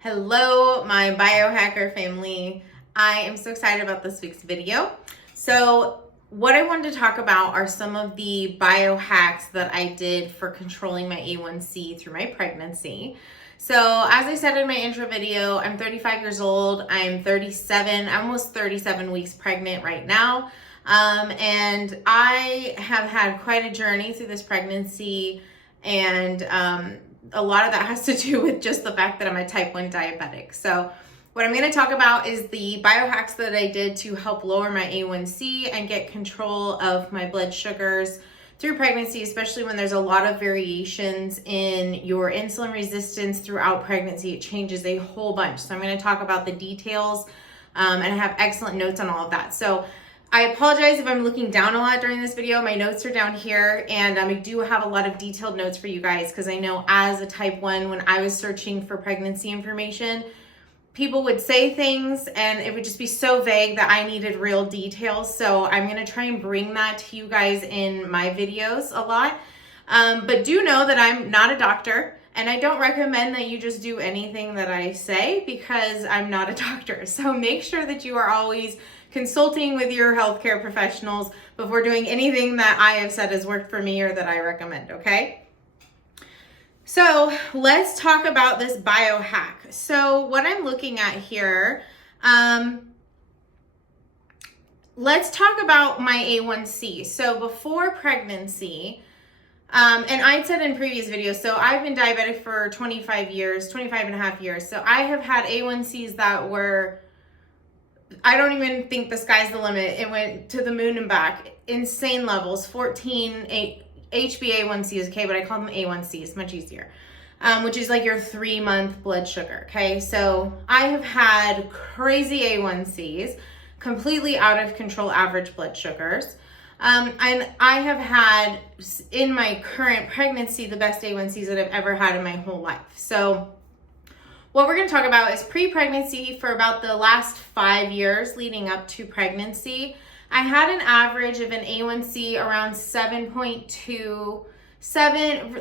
Hello, my biohacker family. I am so excited about this week's video. So what I wanted to talk about are some of the biohacks that I did for controlling my A1C through my pregnancy. So as I said in my intro video, I'm 35 years old. I'm 37, almost 37 weeks pregnant right now. And I have had quite a journey through this pregnancy, and a lot of that has to do with just the fact that I'm a type 1 diabetic. So what I'm going to talk about is the biohacks that I did to help lower my A1C and get control of my blood sugars through pregnancy, especially when there's a lot of variations in your insulin resistance throughout pregnancy. It changes a whole bunch. So I'm going to talk about the details, and I have excellent notes on all of that. So I apologize if I'm looking down a lot during this video. My notes are down here, and I do have a lot of detailed notes for you guys because I know as a type 1, when I was searching for pregnancy information, people would say things and it would just be so vague that I needed real details. So I'm going to try and bring that to you guys in my videos a lot. But do know that I'm not a doctor, and I don't recommend that you just do anything that I say because I'm not a doctor. So make sure that you are always consulting with your healthcare professionals before doing anything that I have said has worked for me or that I recommend, okay? So let's talk about this biohack. So what I'm looking at here, let's talk about my A1C. So before pregnancy, and I said in previous videos, so I've been diabetic for 25 and a half years. So I have had A1Cs that were, I don't even think the sky's the limit. It went to the moon and back. Insane levels, 14, HBA1C is okay, but I call them A1C. It's much easier, which is like your 3-month blood sugar, okay? So I have had crazy A1Cs, completely out of control average blood sugars. And I have had, in my current pregnancy, the best A1Cs that I've ever had in my whole life. So what we're going to talk about is pre-pregnancy. For about the last 5 years leading up to pregnancy, I had an average of an A1C around 7.2,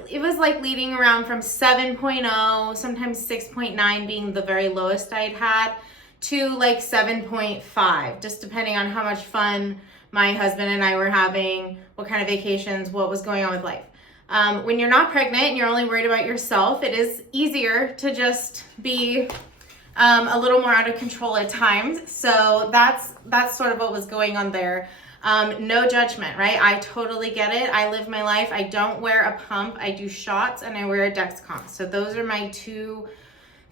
it was like leading around from 7.0, sometimes 6.9 being the very lowest I'd had, to like 7.5, just depending on how much fun my husband and I were having, what kind of vacations, what was going on with life. When you're not pregnant and you're only worried about yourself, it is easier to just be a little more out of control at times. So that's sort of what was going on there. No judgment, right? I totally get it. I live my life. I don't wear a pump. I do shots and I wear a Dexcom. So those are my two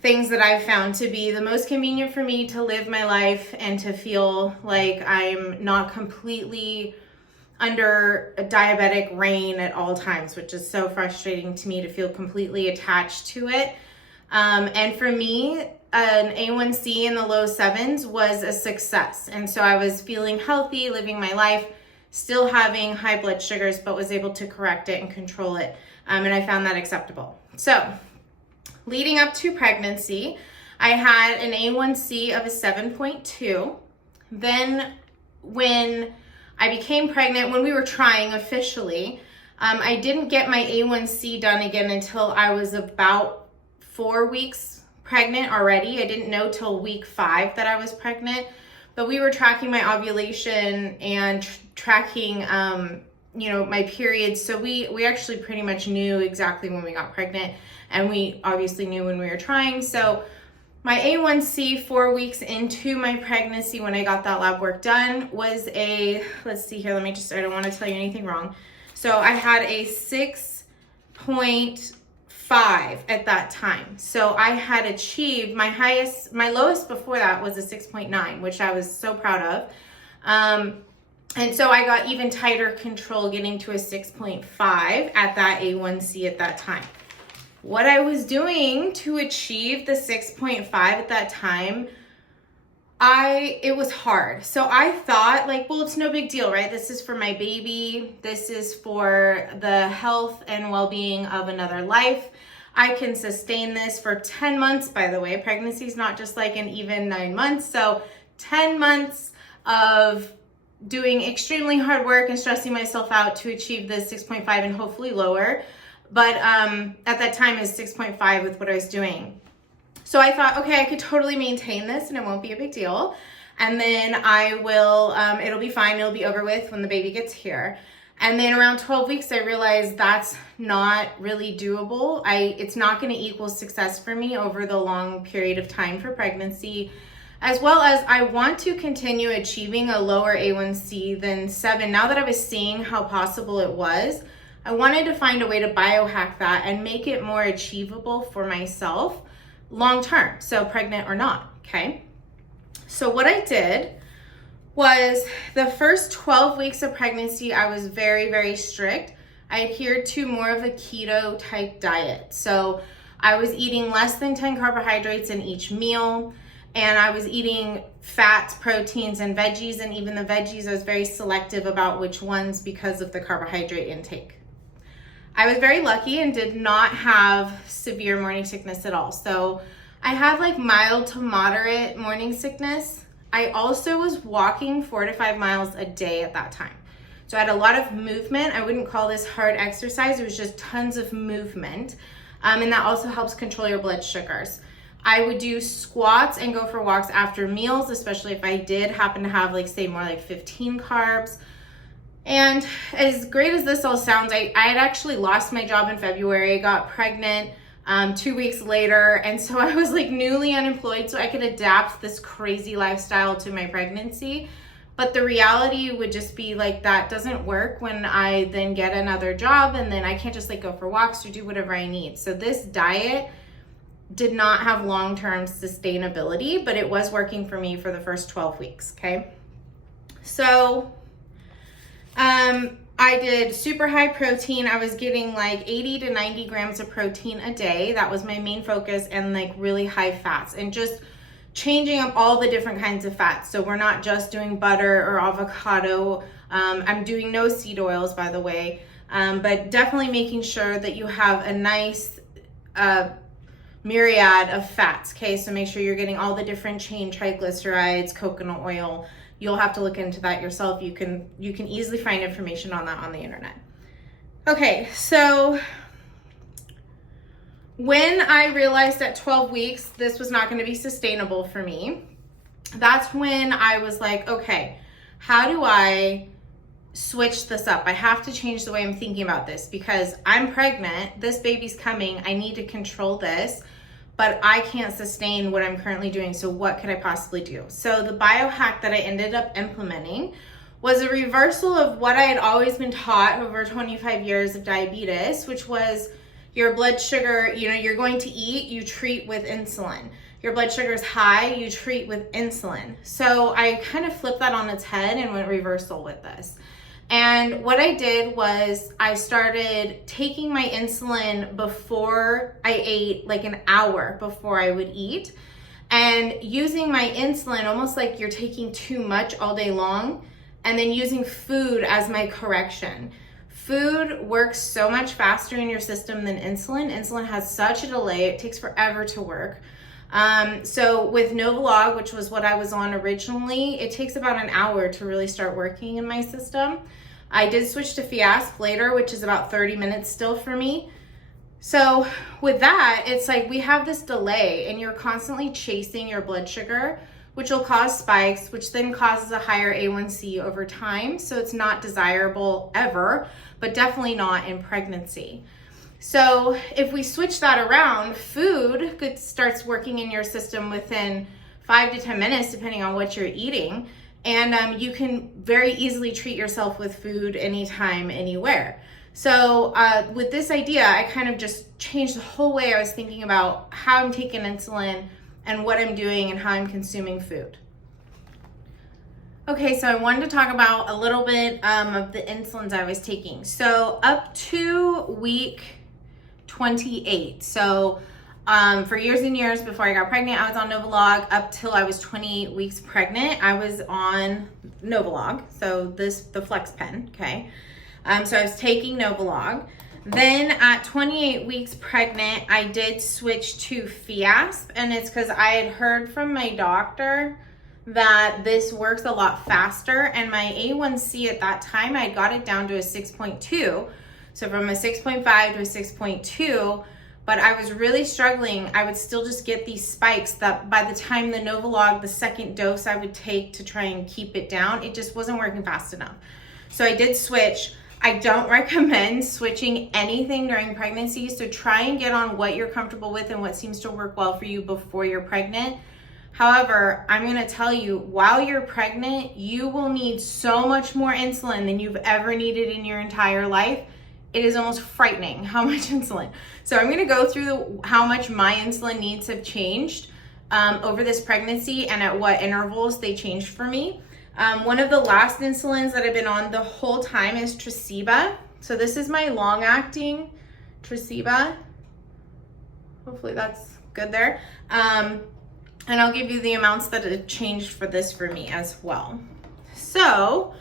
things that I've found to be the most convenient for me to live my life and to feel like I'm not completely under a diabetic reign at all times, which is so frustrating to me to feel completely attached to it. And for me, an A1C in the low 7s was a success. And so I was feeling healthy, living my life, still having high blood sugars, but was able to correct it and control it. And I found that acceptable. So leading up to pregnancy, I had an A1C of a 7.2. Then when I became pregnant, when we were trying officially, I didn't get my A1C done again until I was about 4 weeks pregnant already. I didn't know till week 5 that I was pregnant, but we were tracking my ovulation and tracking, my periods. So we actually pretty much knew exactly when we got pregnant, and we obviously knew when we were trying. So my A1C 4 weeks into my pregnancy, when I got that lab work done, was let's see here, I don't want to tell you anything wrong. So I had a 6.5 at that time. So I had achieved my lowest before that was a 6.9, which I was so proud of. And so I got even tighter control getting to a 6.5 at that A1C at that time. What I was doing to achieve the 6.5 at that time, it was hard. So I thought like, well, it's no big deal, right? This is for my baby. This is for the health and well-being of another life. I can sustain this for 10 months, by the way. Pregnancy is not just like an even 9 months. So 10 months of doing extremely hard work and stressing myself out to achieve the 6.5 and hopefully lower. But at that time it was 6.5 with what I was doing. So I thought, okay, I could totally maintain this and it won't be a big deal. And then I will, it'll be fine. It'll be over with when the baby gets here. And then around 12 weeks, I realized that's not really doable. It's not going to equal success for me over the long period of time for pregnancy, as well as I want to continue achieving a lower A1C than 7. Now that I was seeing how possible it was, I wanted to find a way to biohack that and make it more achievable for myself long term, so pregnant or not, okay? So what I did was the first 12 weeks of pregnancy, I was very, very strict. I adhered to more of a keto type diet. So I was eating less than 10 carbohydrates in each meal, and I was eating fats, proteins, and veggies, and even the veggies, I was very selective about which ones because of the carbohydrate intake. I was very lucky and did not have severe morning sickness at all. So I had like mild to moderate morning sickness. I also was walking 4 to 5 miles a day at that time. So I had a lot of movement. I wouldn't call this hard exercise. It was just tons of movement. And that also helps control your blood sugars. I would do squats and go for walks after meals, especially if I did happen to have like, say, more like 15 carbs. And as great as this all sounds, I had actually lost my job in February, got pregnant 2 weeks later. And so I was like newly unemployed so I could adapt this crazy lifestyle to my pregnancy. But the reality would just be like, that doesn't work when I then get another job and then I can't just like go for walks or do whatever I need. So this diet did not have long-term sustainability, but it was working for me for the first 12 weeks, okay? So I did super high protein. I was getting like 80 to 90 grams of protein a day. That was my main focus, and like really high fats and just changing up all the different kinds of fats. So we're not just doing butter or avocado. I'm doing no seed oils, by the way, but definitely making sure that you have a nice myriad of fats, okay? So make sure you're getting all the different chain triglycerides, coconut oil. You'll have to look into that yourself. You can easily find information on that on the internet. Okay, so when I realized at 12 weeks this was not going to be sustainable for me, that's when I was like, okay, how do I switch this up? I have to change the way I'm thinking about this because I'm pregnant, this baby's coming, I need to control this, but I can't sustain what I'm currently doing. So what could I possibly do? So the biohack that I ended up implementing was a reversal of what I had always been taught over 25 years of diabetes, which was your blood sugar, you're going to eat, you treat with insulin. Your blood sugar is high, you treat with insulin. So I kind of flipped that on its head and went reversal with this. And what I did was I started taking my insulin before I ate, like an hour before I would eat, and using my insulin almost like you're taking too much all day long, and then using food as my correction. Food works so much faster in your system than insulin. Insulin has such a delay, it takes forever to work. So with Novolog, which was what I was on originally, it takes about an hour to really start working in my system. I did switch to Fiasp later, which is about 30 minutes still for me. So with that, it's like we have this delay and you're constantly chasing your blood sugar, which will cause spikes, which then causes a higher A1C over time. So it's not desirable ever, but definitely not in pregnancy. So if we switch that around, food starts working in your system within 5 to 10 minutes, depending on what you're eating. And you can very easily treat yourself with food anytime, anywhere. So with this idea, I kind of just changed the whole way I was thinking about how I'm taking insulin and what I'm doing and how I'm consuming food. Okay, so I wanted to talk about a little bit of the insulins I was taking. So up to week 28. So for years and years before I got pregnant, I was on Novolog. Up till I was 28 weeks pregnant, I was on Novolog. So the Flex Pen, okay? So I was taking Novolog. Then at 28 weeks pregnant, I did switch to Fiasp, and it's because I had heard from my doctor that this works a lot faster, and my A1C at that time, I got it down to a 6.2. So from a 6.5 to a 6.2 but I was really struggling. I would still just get these spikes that by the time the Novolog, the second dose I would take to try and keep it down, it just wasn't working fast enough. So I did switch. I don't recommend switching anything during pregnancy, so try and get on what you're comfortable with and what seems to work well for you before you're pregnant. However, I'm gonna tell you, while you're pregnant, you will need so much more insulin than you've ever needed in your entire life. It is almost frightening how much insulin. So I'm gonna go through how much my insulin needs have changed over this pregnancy and at what intervals they changed for me. One of the last insulins that I've been on the whole time is Tresiba. So this is my long-acting Tresiba. Hopefully that's good there. And I'll give you the amounts that have changed for this for me as well. So,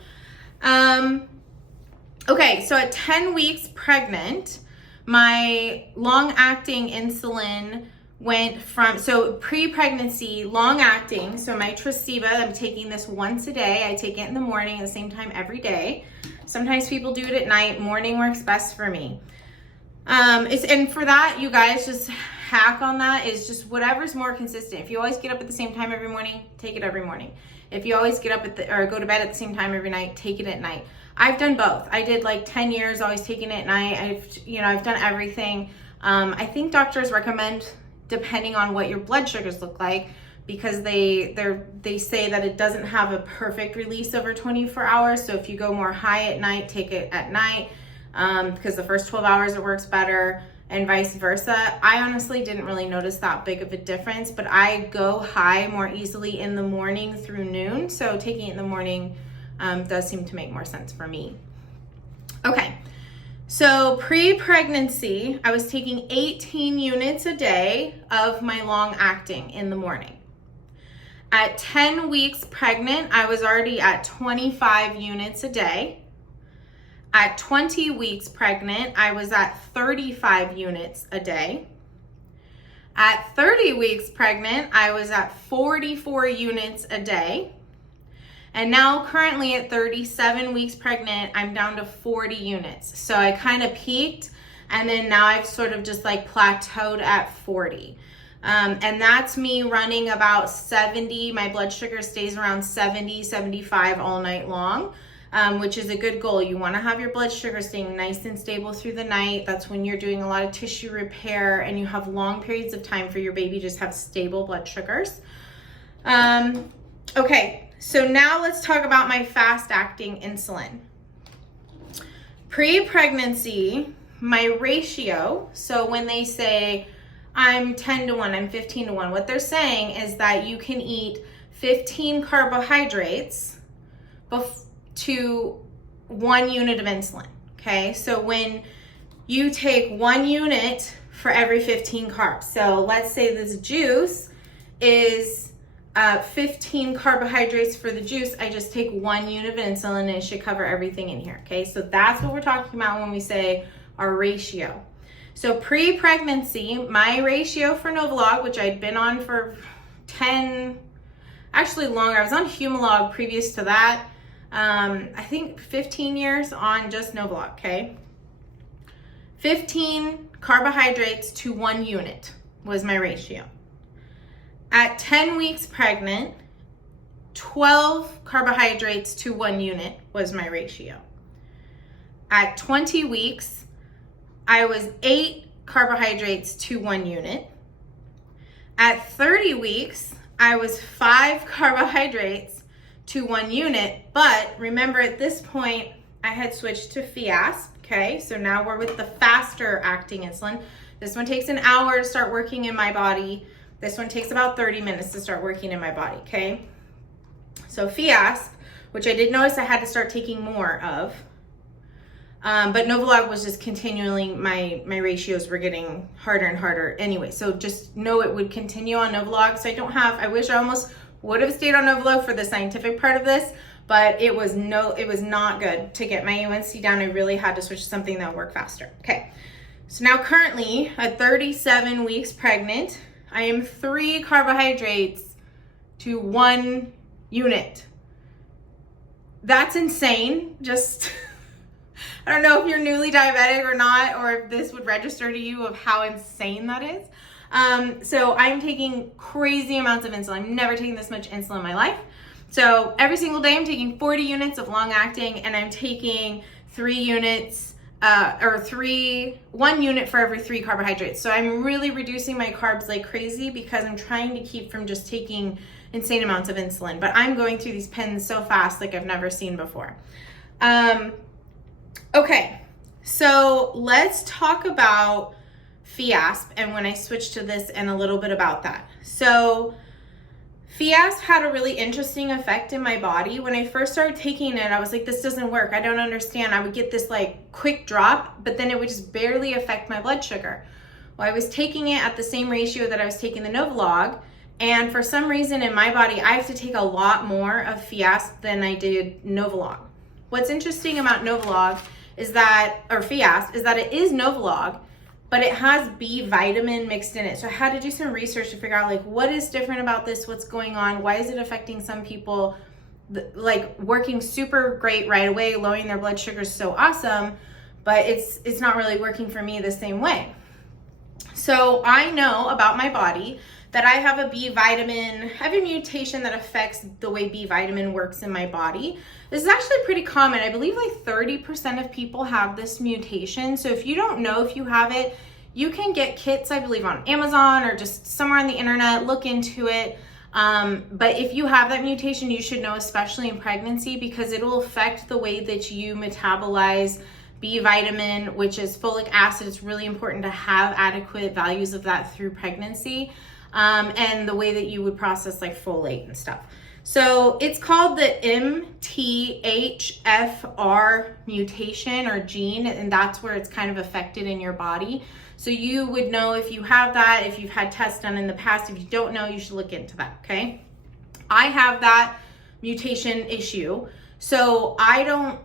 okay, so at 10 weeks pregnant, my long-acting insulin went from, so pre-pregnancy, long-acting, so my Tresiba, I'm taking this once a day. I take it in the morning at the same time every day. Sometimes people do it at night. Morning works best for me. And for that, you guys, just hack on that is just whatever's more consistent. If you always get up at the same time every morning, take it every morning. If you always get up or go to bed at the same time every night, take it at night. I've done both. I did like 10 years always taking it at night. I've done everything. I think doctors recommend, depending on what your blood sugars look like, because they say that it doesn't have a perfect release over 24 hours. So if you go more high at night, take it at night, because the first 12 hours it works better, and vice versa. I honestly didn't really notice that big of a difference, but I go high more easily in the morning through noon. So taking it in the morning does seem to make more sense for me. Okay, so pre-pregnancy, I was taking 18 units a day of my long-acting in the morning. At 10 weeks pregnant, I was already at 25 units a day. At 20 weeks pregnant, I was at 35 units a day. At 30 weeks pregnant, I was at 44 units a day. And now currently at 37 weeks pregnant, I'm down to 40 units. So I kind of peaked, and then now I've sort of just like plateaued at 40. And that's me running about 70. My blood sugar stays around 70, 75 all night long. Which is a good goal. You want to have your blood sugar staying nice and stable through the night. That's when you're doing a lot of tissue repair and you have long periods of time for your baby to just have stable blood sugars. Okay, so now let's talk about my fast-acting insulin. Pre-pregnancy, my ratio, so when they say I'm 10 to 1, I'm 15 to 1, what they're saying is that you can eat 15 carbohydrates to 1 unit of insulin, okay? So when you take 1 unit for every 15 carbs, so let's say this juice is 15 carbohydrates for the juice, I just take 1 unit of insulin and it should cover everything in here, okay? So that's what we're talking about when we say our ratio. So pre-pregnancy, my ratio for Novolog, which I'd been on for 10, actually longer, I was on Humalog previous to that, I think 15 years on just Novolog, okay? 15 carbohydrates to 1 unit was my ratio. At 10 weeks pregnant, 12 carbohydrates to 1 unit was my ratio. At 20 weeks, I was 8 carbohydrates to 1 unit. At 30 weeks, I was 5 carbohydrates to 1 unit, but remember at this point, I had switched to Fiasp, okay? So now we're with the faster acting insulin. This one takes an hour to start working in my body. This one takes about 30 minutes to start working in my body, okay? So Fiasp, which I did notice I had to start taking more of, but Novolog was just continually, my ratios were getting harder and harder anyway. So just know it would continue on Novolog. So I wish I almost would have stayed on Novolog for the scientific part of this, but it was not good to get my A1C down. I really had to switch to something that would work faster. Okay, so now currently at 37 weeks pregnant, I am 3 carbohydrates to 1 unit. That's insane. Just I don't know if you're newly diabetic or not, or if this would register to you of how insane that is. So I'm taking crazy amounts of insulin. I've never taken this much insulin in my life. So every single day I'm taking 40 units of long acting, and I'm taking 3 units, 1 unit for every 3 carbohydrates. So I'm really reducing my carbs like crazy because I'm trying to keep from just taking insane amounts of insulin. But I'm going through these pens so fast like I've never seen before. Okay, so let's talk about Fiasp and when I switched to this and a little bit about that. So Fiasp had a really interesting effect in my body. When I first started taking it, I was like, this doesn't work. I don't understand. I would get this like quick drop, but then it would just barely affect my blood sugar. Well, I was taking it at the same ratio that I was taking the Novolog, and for some reason in my body, I have to take a lot more of Fiasp than I did Novolog. What's interesting about Novolog is that, or Fiasp, is that it is Novolog, but it has B vitamin mixed in it. So I had to do some research to figure out like what is different about this, what's going on, why is it affecting some people, like working super great right away, lowering their blood sugar is so awesome, but it's not really working for me the same way. So I know about my body that I have a B vitamin, I have a mutation that affects the way B vitamin works in my body. This is actually pretty common. I believe like 30% of people have this mutation. So if you don't know if you have it, you can get kits, I believe, on Amazon or just somewhere on the internet, look into it. But if you have that mutation, you should know, especially in pregnancy, because it will affect the way that you metabolize B vitamin, which is folic acid. It's really important to have adequate values of that through pregnancy. And the way that you would process like folate and stuff. So it's called the MTHFR mutation or gene, and that's where it's kind of affected in your body. So you would know if you have that, if you've had tests done in the past. If you don't know, you should look into that, okay? I have that mutation issue, so I don't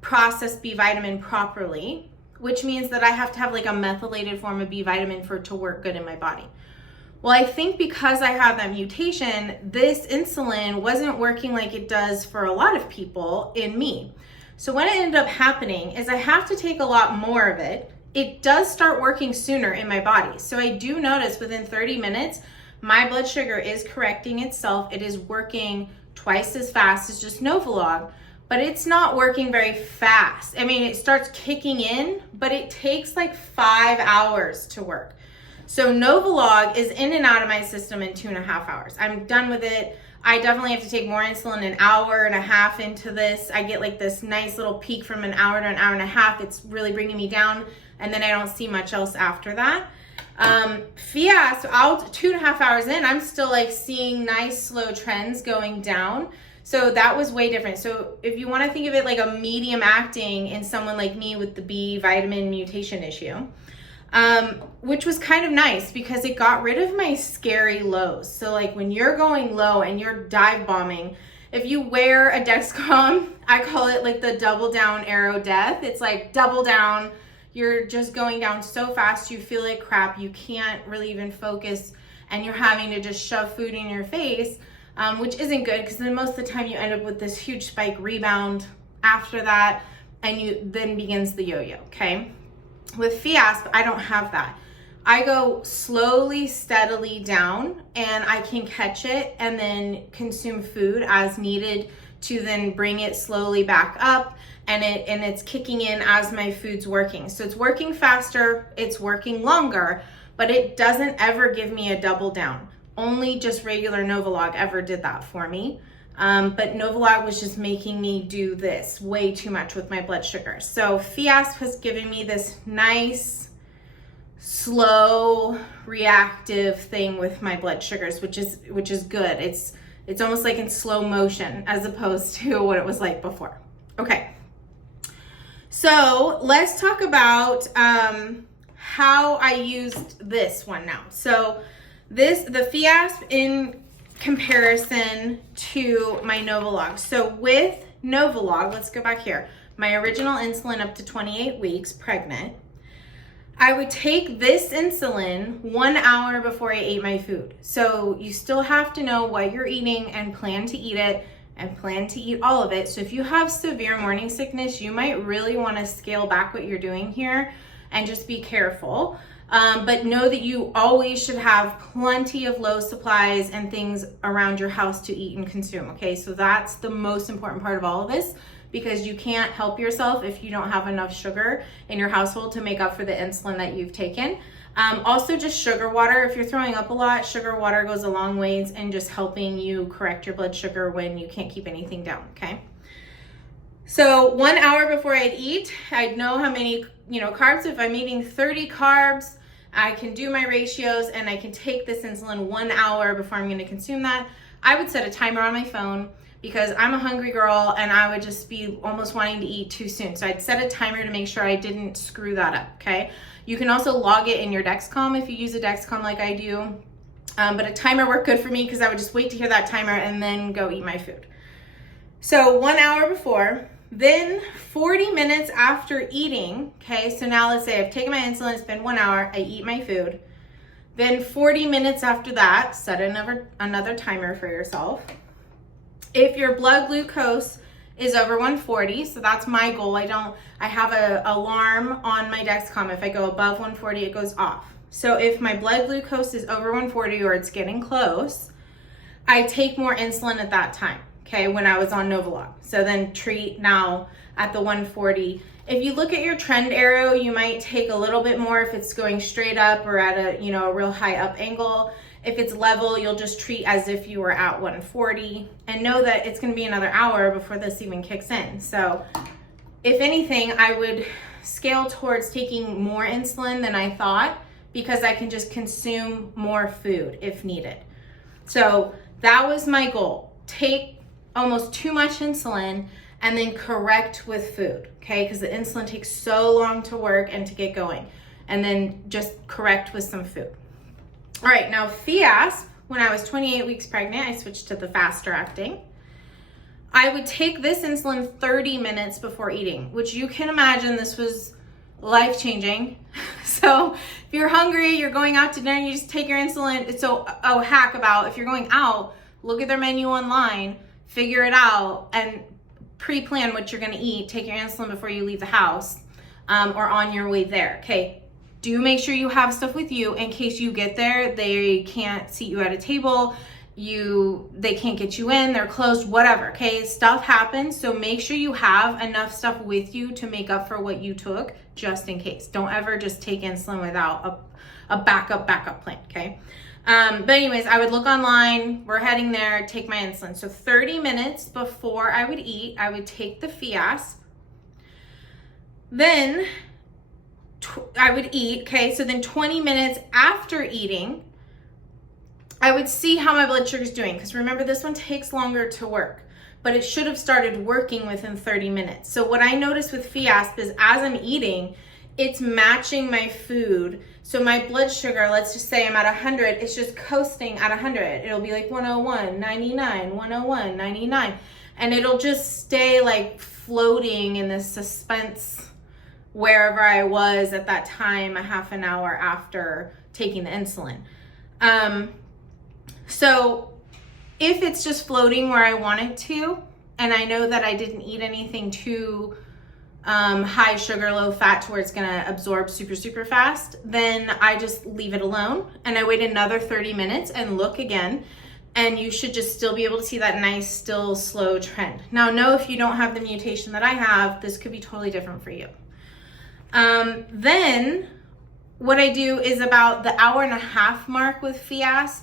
process B vitamin properly, which means that I have to have like a methylated form of B vitamin for it to work good in my body. Well, I think because I have that mutation, this insulin wasn't working like it does for a lot of people in me. So what ended up happening is I have to take a lot more of it. It does start working sooner in my body. So I do notice within 30 minutes, my blood sugar is correcting itself. It is working twice as fast as just Novolog, but it's not working very fast. I mean, it starts kicking in, but it takes like 5 hours to work. So Novolog is in and out of my system in 2.5 hours. I'm done with it. I definitely have to take more insulin an hour and a half into this. I get like this nice little peak from an hour to an hour and a half. It's really bringing me down, and then I don't see much else after that. Fiasp, 2.5 hours in, I'm still like seeing nice slow trends going down. So that was way different. So if you want to think of it like a medium acting in someone like me with the B vitamin mutation issue, which was kind of nice because it got rid of my scary lows. So like when you're going low and you're dive bombing, if you wear a Dexcom, I call it like the double down arrow death. It's like double down. You're just going down so fast, you feel like crap. You can't really even focus, and you're having to just shove food in your face, which isn't good because then most of the time you end up with this huge spike rebound after that, and then begins the yo-yo, okay? With Fiasp, I don't have that. I go slowly, steadily down, and I can catch it and then consume food as needed to then bring it slowly back up, and it's kicking in as my food's working. So it's working faster, it's working longer, but it doesn't ever give me a double down. Only just regular Novolog ever did that for me. But Novolog was just making me do this way too much with my blood sugar. So Fiasp has given me this nice, slow, reactive thing with my blood sugars, which is good. It's almost like in slow motion as opposed to what it was like before. Okay, so let's talk about how I used this one now. So the Fiasp in comparison to my Novolog. So with Novolog, let's go back here. My original insulin up to 28 weeks pregnant, I would take this insulin 1 hour before I ate my food. So you still have to know what you're eating and plan to eat it. and plan to eat all of it. So if you have severe morning sickness, you might really want to scale back what you're doing here and just be careful. But know that you always should have plenty of low supplies and things around your house to eat and consume, okay? So that's the most important part of all of this, because you can't help yourself if you don't have enough sugar in your household to make up for the insulin that you've taken. Also, just sugar water. If you're throwing up a lot, sugar water goes a long ways in just helping you correct your blood sugar when you can't keep anything down, okay? So 1 hour before I'd eat, I'd know how many, carbs. If I'm eating 30 carbs, I can do my ratios and I can take this insulin 1 hour before I'm gonna consume that. I would set a timer on my phone because I'm a hungry girl and I would just be almost wanting to eat too soon. So I'd set a timer to make sure I didn't screw that up, okay? You can also log it in your Dexcom if you use a Dexcom like I do. But a timer worked good for me because I would just wait to hear that timer and then go eat my food. So 1 hour before, then 40 minutes after eating, okay, so now let's say I've taken my insulin, it's been 1 hour, I eat my food. Then 40 minutes after that, set another timer for yourself. If your blood glucose is over 140, so that's my goal. I have an alarm on my Dexcom. If I go above 140, it goes off. So if my blood glucose is over 140 or it's getting close, I take more insulin at that time. Okay, when I was on Novolog. So then treat now at the 140. If you look at your trend arrow, you might take a little bit more if it's going straight up or at a real high up angle. If it's level, you'll just treat as if you were at 140 and know that it's gonna be another hour before this even kicks in. So if anything, I would scale towards taking more insulin than I thought because I can just consume more food if needed. So that was my goal. Take almost too much insulin and then correct with food, okay? Because the insulin takes so long to work and to get going. And then just correct with some food. All right, now FIASP, when I was 28 weeks pregnant, I switched to the faster acting. I would take this insulin 30 minutes before eating, which you can imagine this was life-changing. So if you're hungry, you're going out to dinner, you just take your insulin. So a hack about if you're going out, look at their menu online, figure it out, and pre-plan what you're gonna eat. Take your insulin before you leave the house or on your way there, okay? Do make sure you have stuff with you in case you get there, they can't seat you at a table, they can't get you in, they're closed, whatever, okay? Stuff happens, so make sure you have enough stuff with you to make up for what you took, just in case. Don't ever just take insulin without a backup plan, okay? But anyways, I would look online, we're heading there, take my insulin. So 30 minutes before I would eat, I would take the FIAS. Then I would eat, okay? So then 20 minutes after eating, I would see how my blood sugar is doing. Because remember, this one takes longer to work, but it should have started working within 30 minutes. So what I noticed with FIASP is as I'm eating, it's matching my food. So my blood sugar, let's just say I'm at 100, it's just coasting at 100. It'll be like 101, 99, 101, 99. And it'll just stay like floating in this suspense wherever I was at that time, a half an hour after taking the insulin. So if it's just floating where I want it to, and I know that I didn't eat anything too high sugar, low fat to where it's gonna absorb super fast, then I just leave it alone and I wait another 30 minutes and look again, and you should just still be able to see that nice, still slow trend. Now, know if you don't have the mutation that I have, this could be totally different for you. Then what I do is about the hour and a half mark with FIAS,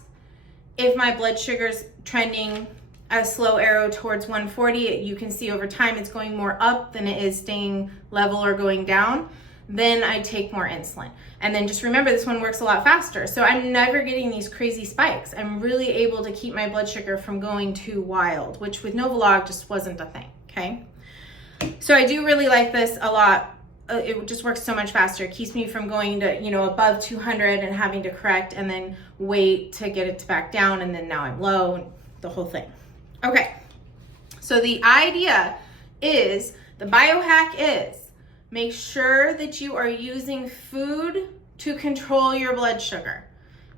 if my blood sugar's trending a slow arrow towards 140, you can see over time it's going more up than it is staying level or going down, then I take more insulin. And then just remember, this one works a lot faster. So I'm never getting these crazy spikes. I'm really able to keep my blood sugar from going too wild, which with Novolog just wasn't a thing, okay? So I do really like this a lot. It just works so much faster. It keeps me from going to, above 200 and having to correct and then wait to get it back down, and then now I'm low, and the whole thing. Okay, so the idea is, the biohack is, make sure that you are using food to control your blood sugar.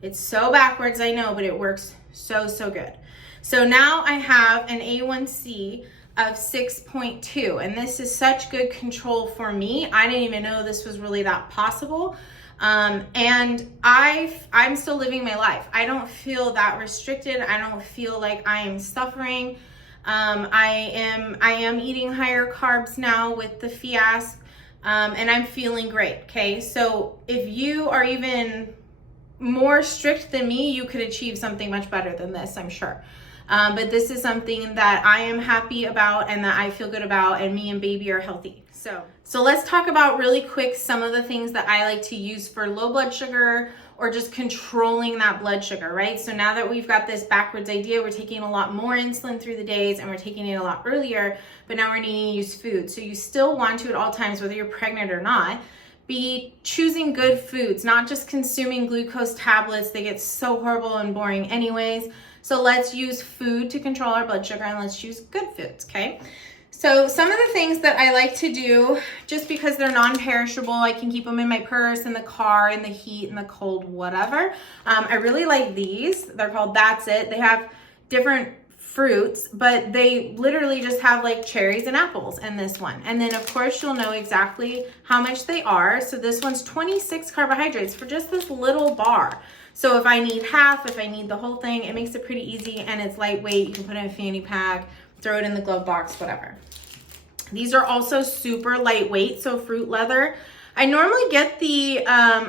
It's so backwards, I know, but it works So, so good. So now I have an A1C of 6.2, and this is such good control for me. I didn't even know this was really that possible. And I'm still living my life. I don't feel that restricted. I don't feel like I am suffering. I am eating higher carbs now with the FIASC, and I'm feeling great. Okay. So if you are even more strict than me, you could achieve something much better than this, I'm sure. But this is something that I am happy about and that I feel good about, and me and baby are healthy. So let's talk about really quick some of the things that I like to use for low blood sugar or just controlling that blood sugar, right? So now that we've got this backwards idea, we're taking a lot more insulin through the days and we're taking it a lot earlier, but now we're needing to use food. So you still want to at all times, whether you're pregnant or not, be choosing good foods, not just consuming glucose tablets. They get so horrible and boring anyways. So let's use food to control our blood sugar, and let's choose good foods, okay? So some of the things that I like to do, just because they're non-perishable, I can keep them in my purse, in the car, in the heat, in the cold, whatever. I really like these. They're called That's It. They have different fruits, but they literally just have like cherries and apples in this one. And then of course you'll know exactly how much they are. So this one's 26 carbohydrates for just this little bar. So if I need half, if I need the whole thing, it makes it pretty easy, and it's lightweight. You can put it in a fanny pack, throw it in the glove box, whatever. These are also super lightweight, so fruit leather. I normally get the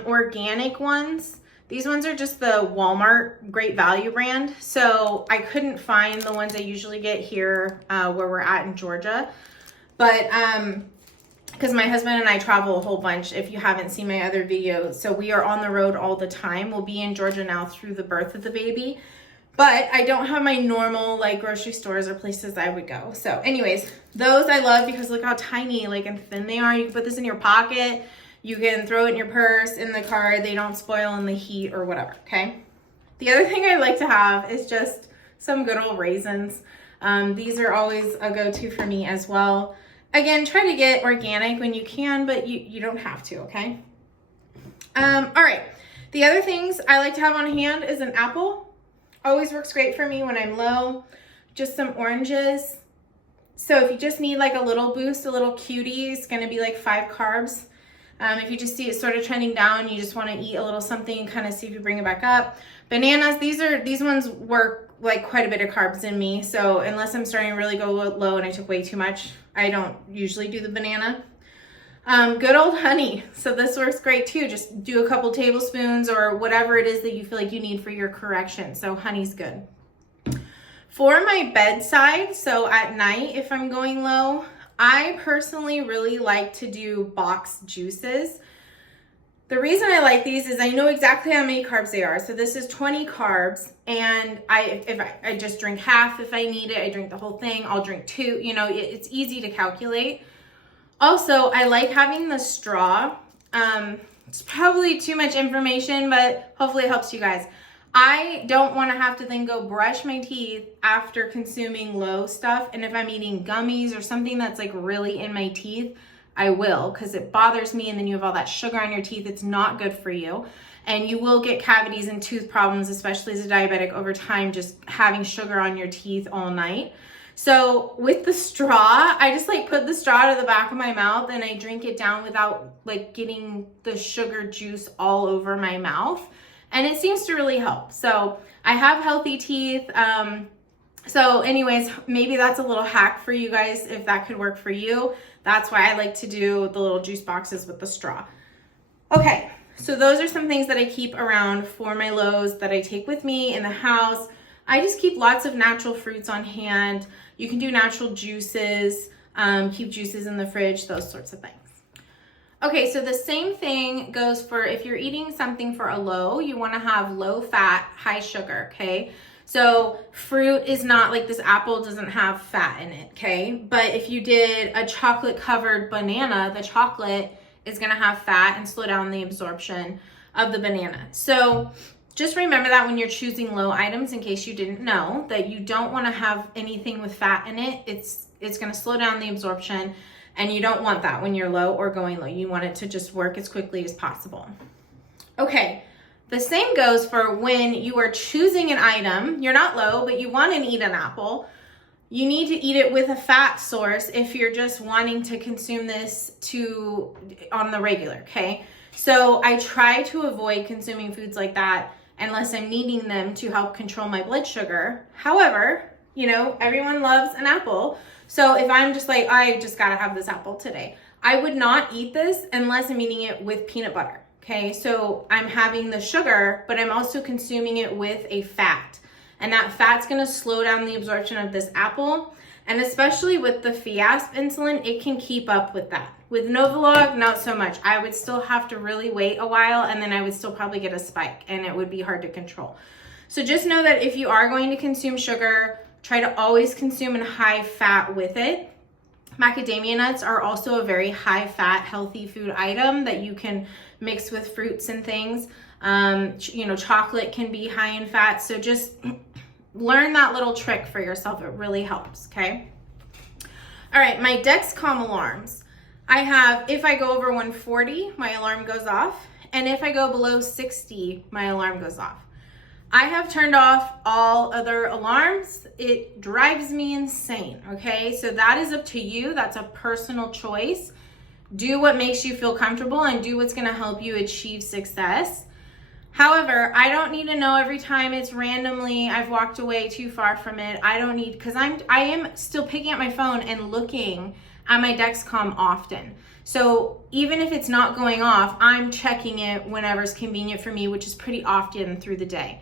organic ones. These ones are just the Walmart Great Value brand. So I couldn't find the ones I usually get here where we're at in Georgia. But because my husband and I travel a whole bunch, if you haven't seen my other videos. So we are on the road all the time. We'll be in Georgia now through the birth of the baby. But I don't have my normal like grocery stores or places I would go. So anyways, those I love because look how tiny like and thin they are. You can put this in your pocket. You can throw it in your purse, in the car. They don't spoil in the heat or whatever, okay? The other thing I like to have is just some good old raisins. These are always a go-to for me as well. Again, try to get organic when you can, but you don't have to, okay? All right, the other things I like to have on hand is an apple. Always works great for me when I'm low. Just some oranges. So if you just need like a little boost, a little cutie, it's gonna be like 5 carbs. If you just see it sort of trending down, you just wanna eat a little something and kind of see if you bring it back up. Bananas, these ones work like quite a bit of carbs in me. So unless I'm starting to really go low and I took way too much, I don't usually do the banana. Good old honey. So this works great too. Just do a couple tablespoons or whatever it is that you feel like you need for your correction. So honey's good. For my bedside, so at night if I'm going low, I personally really like to do box juices. The reason I like these is I know exactly how many carbs they are. So this is 20 carbs, and I just drink half if I need it. I drink the whole thing. I'll drink 2. You know, it's easy to calculate. Also, I like having the straw. It's probably too much information, but hopefully it helps you guys. I don't want to have to then go brush my teeth after consuming low stuff. And if I'm eating gummies or something that's like really in my teeth, I will, because it bothers me, and then you have all that sugar on your teeth. It's not good for you. And you will get cavities and tooth problems, especially as a diabetic over time, just having sugar on your teeth all night. So with the straw, I just like put the straw to the back of my mouth and I drink it down without like getting the sugar juice all over my mouth. And it seems to really help. So I have healthy teeth. So anyways, maybe that's a little hack for you guys if that could work for you. That's why I like to do the little juice boxes with the straw. Okay, so those are some things that I keep around for my lows that I take with me in the house. I just keep lots of natural fruits on hand. You can do natural juices, keep juices in the fridge, those sorts of things. Okay, so the same thing goes for if you're eating something for a low, you wanna have low fat, high sugar, okay? So fruit is not like this apple doesn't have fat in it, okay? But if you did a chocolate covered banana, the chocolate is gonna have fat and slow down the absorption of the banana. So just remember that when you're choosing low items, in case you didn't know, that you don't wanna have anything with fat in it. It's gonna slow down the absorption, and you don't want that when you're low or going low. You want it to just work as quickly as possible. Okay, The same goes for when you are choosing an item, you're not low, but you want to eat an apple. You need to eat it with a fat source if you're just wanting to consume this on the regular, okay? So I try to avoid consuming foods like that unless I'm needing them to help control my blood sugar. However, you know, everyone loves an apple. So if I'm just like, I just gotta have this apple today, I would not eat this unless I'm eating it with peanut butter, okay? So I'm having the sugar, but I'm also consuming it with a fat. And that fat's gonna slow down the absorption of this apple. And especially with the Fiasp insulin, it can keep up with that. With Novolog, not so much. I would still have to really wait a while, and then I would still probably get a spike, and it would be hard to control. So just know that if you are going to consume sugar, try to always consume in high fat with it. Macadamia nuts are also a very high fat, healthy food item that you can mix with fruits and things. You know, chocolate can be high in fat. So just learn that little trick for yourself. It really helps, okay? All right, my Dexcom alarms. I have, if I go over 140, my alarm goes off. And if I go below 60, my alarm goes off. I have turned off all other alarms. It drives me insane, okay? So that is up to you. That's a personal choice. Do what makes you feel comfortable and do what's gonna help you achieve success. However, I don't need to know every time it's randomly, I've walked away too far from it. I don't need, because I am still picking up my phone and looking at my Dexcom often. So even if it's not going off, I'm checking it whenever's convenient for me, which is pretty often through the day.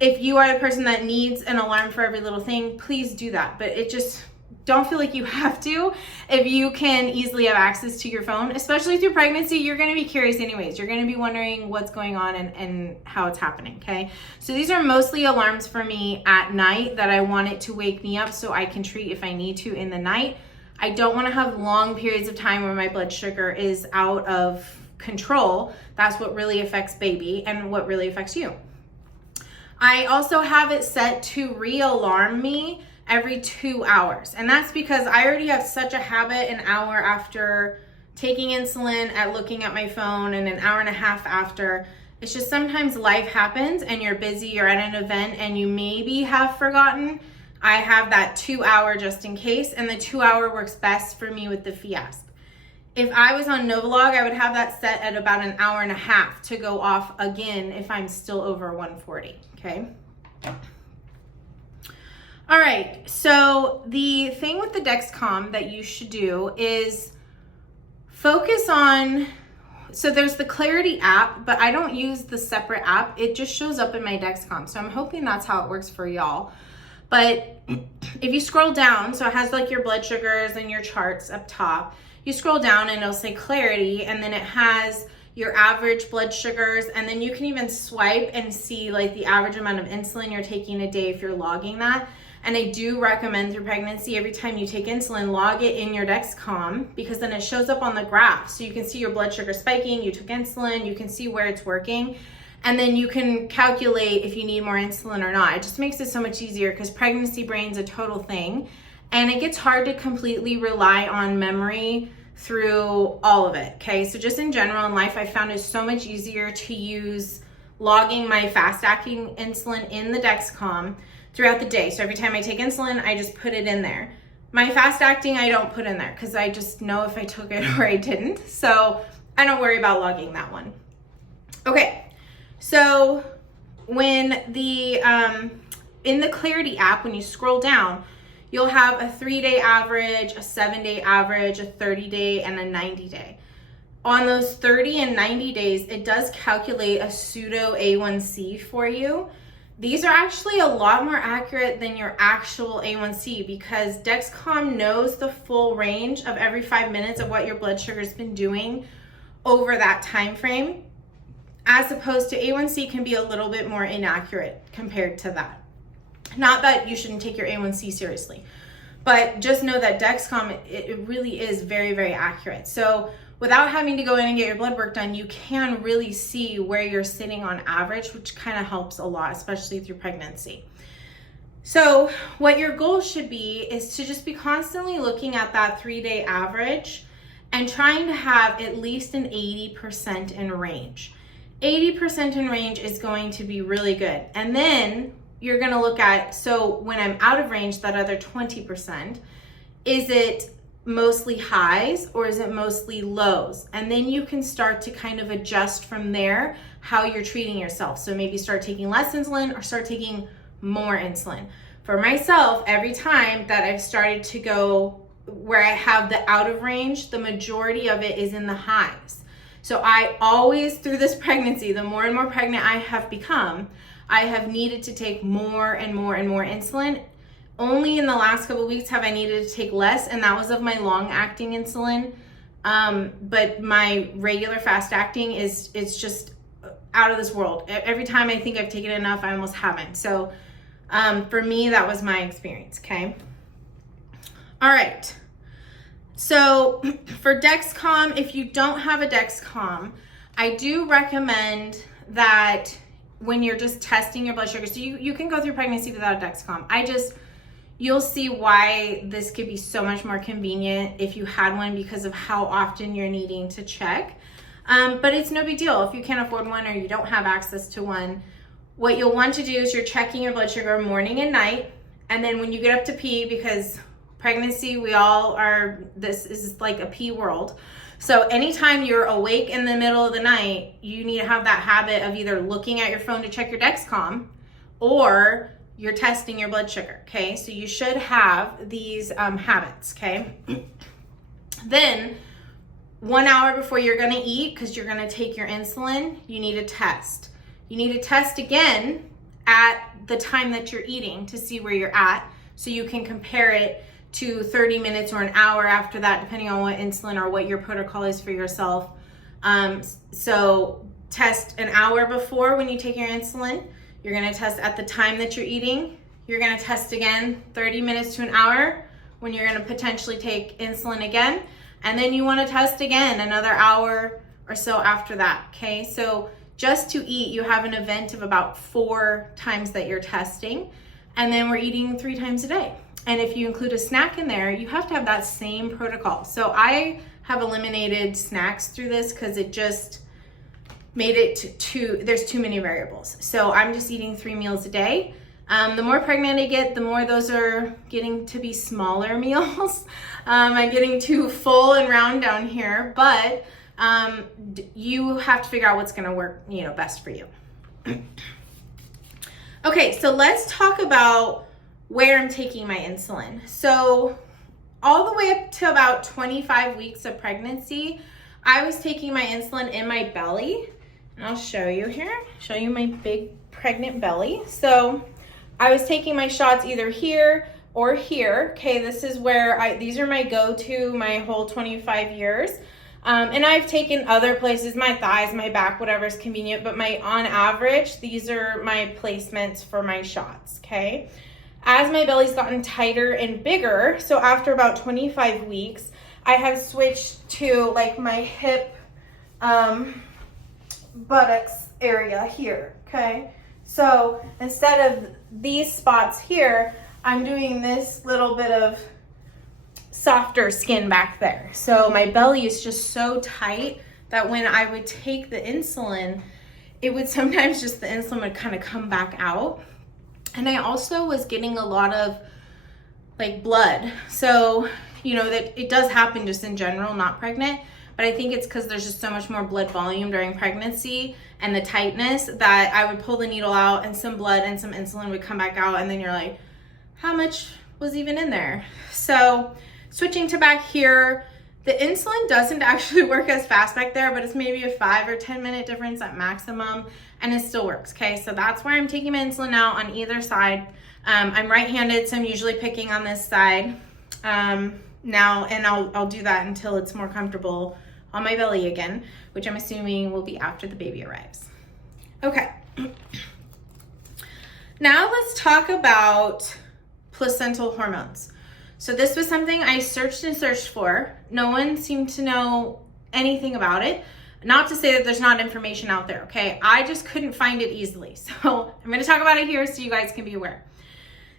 If you are the person that needs an alarm for every little thing, please do that. But it just, don't feel like you have to. If you can easily have access to your phone, especially through pregnancy, you're gonna be curious anyways. You're gonna be wondering what's going on and how it's happening, okay? So these are mostly alarms for me at night that I want it to wake me up so I can treat if I need to in the night. I don't wanna have long periods of time where my blood sugar is out of control. That's what really affects baby and what really affects you. I also have it set to re-alarm me every 2 hours. And that's because I already have such a habit an hour after taking insulin at looking at my phone and an hour and a half after. It's just sometimes life happens and you're busy, you're at an event and you maybe have forgotten. I have that 2 hour just in case, and the 2 hour works best for me with the Fiasp. If I was on Novolog, I would have that set at about an hour and a half to go off again if I'm still over 140, okay? All right, so the thing with the Dexcom that you should do is focus on, so there's the Clarity app, but I don't use the separate app. It just shows up in my Dexcom. So I'm hoping that's how it works for y'all. But if you scroll down, so it has like your blood sugars and your charts up top. You scroll down and it'll say Clarity, and then it has your average blood sugars, and then you can even swipe and see like the average amount of insulin you're taking a day if you're logging that. And I do recommend through pregnancy, every time you take insulin, log it in your Dexcom, because then it shows up on the graph. So you can see your blood sugar spiking, you took insulin, you can see where it's working, and then you can calculate if you need more insulin or not. It just makes it so much easier because pregnancy brain's a total thing, and it gets hard to completely rely on memory through all of it, okay? So just in general in life, I found it so much easier to use logging my fast-acting insulin in the Dexcom throughout the day. So every time I take insulin, I just put it in there. My fast-acting, I don't put in there because I just know if I took it or I didn't. So I don't worry about logging that one. Okay, so when the, in the Clarity app, when you scroll down, you'll have a 3-day average, a 7-day average, a 30-day, and a 90-day. On those 30 and 90 days, it does calculate a pseudo A1C for you. These are actually a lot more accurate than your actual A1C because Dexcom knows the full range of every 5 minutes of what your blood sugar's been doing over that time frame, as opposed to A1C can be a little bit more inaccurate compared to that. Not that you shouldn't take your A1C seriously, but just know that Dexcom, it really is very, very accurate. So without having to go in and get your blood work done, you can really see where you're sitting on average, which kind of helps a lot, especially through pregnancy. So what your goal should be is to just be constantly looking at that 3-day average and trying to have at least an 80% in range. 80% in range is going to be really good. And then you're gonna look at, so when I'm out of range, that other 20%, is it mostly highs or is it mostly lows? And then you can start to kind of adjust from there how you're treating yourself. So maybe start taking less insulin or start taking more insulin. For myself, every time that I've started to go where I have the out of range, the majority of it is in the highs. So I always, through this pregnancy, the more and more pregnant I have become, I have needed to take more and more and more insulin. Only in the last couple of weeks have I needed to take less, and that was of my long-acting insulin. But my regular fast-acting it's just out of this world. Every time I think I've taken enough, I almost haven't. So for me, that was my experience, okay? All right. So for Dexcom, if you don't have a Dexcom, I do recommend that when you're just testing your blood sugar, so you can go through pregnancy without a Dexcom. You'll see why this could be so much more convenient if you had one because of how often you're needing to check. But it's no big deal if you can't afford one or you don't have access to one. What you'll want to do is you're checking your blood sugar morning and night. And then when you get up to pee, because pregnancy, we all are, this is like a pee world. So anytime you're awake in the middle of the night, you need to have that habit of either looking at your phone to check your Dexcom or you're testing your blood sugar, okay? So you should have these habits, okay? Then 1 hour before you're gonna eat, because you're gonna take your insulin, you need to test. You need to test again at the time that you're eating to see where you're at so you can compare it to 30 minutes or an hour after that, depending on what insulin or what your protocol is for yourself. So test an hour before when you take your insulin. You're gonna test at the time that you're eating. You're gonna test again 30 minutes to an hour when you're gonna potentially take insulin again. And then you wanna test again another hour or so after that, okay? So just to eat, you have an event of about 4 times that you're testing. And then we're eating 3 times a day. And if you include a snack in there, you have to have that same protocol. So I have eliminated snacks through this because it just made it there's too many variables. So I'm just eating 3 meals a day. The more pregnant I get, the more those are getting to be smaller meals. I'm getting too full and round down here, but you have to figure out what's gonna work, best for you. Okay, so let's talk about where I'm taking my insulin. So all the way up to about 25 weeks of pregnancy, I was taking my insulin in my belly. And I'll show you here, show you my big pregnant belly. So I was taking my shots either here or here. Okay, this is where these are my go-to my whole 25 years. And I've taken other places, my thighs, my back, whatever's convenient, but on average, these are my placements for my shots, okay? As my belly's gotten tighter and bigger, so after about 25 weeks, I have switched to like my hip, buttocks area here, okay? So instead of these spots here, I'm doing this little bit of softer skin back there. So my belly is just so tight that when I would take the insulin, it would sometimes just the insulin would kind of come back out. And I also was getting a lot of like blood. So, that it does happen just in general, not pregnant, but I think it's because there's just so much more blood volume during pregnancy and the tightness that I would pull the needle out and some blood and some insulin would come back out. And then you're like, how much was even in there? So switching to back here, the insulin doesn't actually work as fast back there, but it's maybe a 5 or 10 minute difference at maximum, and it still works, okay? So that's where I'm taking my insulin now on either side. I'm right-handed, so I'm usually picking on this side now, and I'll do that until it's more comfortable on my belly again, which I'm assuming will be after the baby arrives. Okay. Now let's talk about placental hormones. So this was something I searched and searched for. No one seemed to know anything about it. Not to say that there's not information out there, okay? I just couldn't find it easily. So I'm gonna talk about it here so you guys can be aware.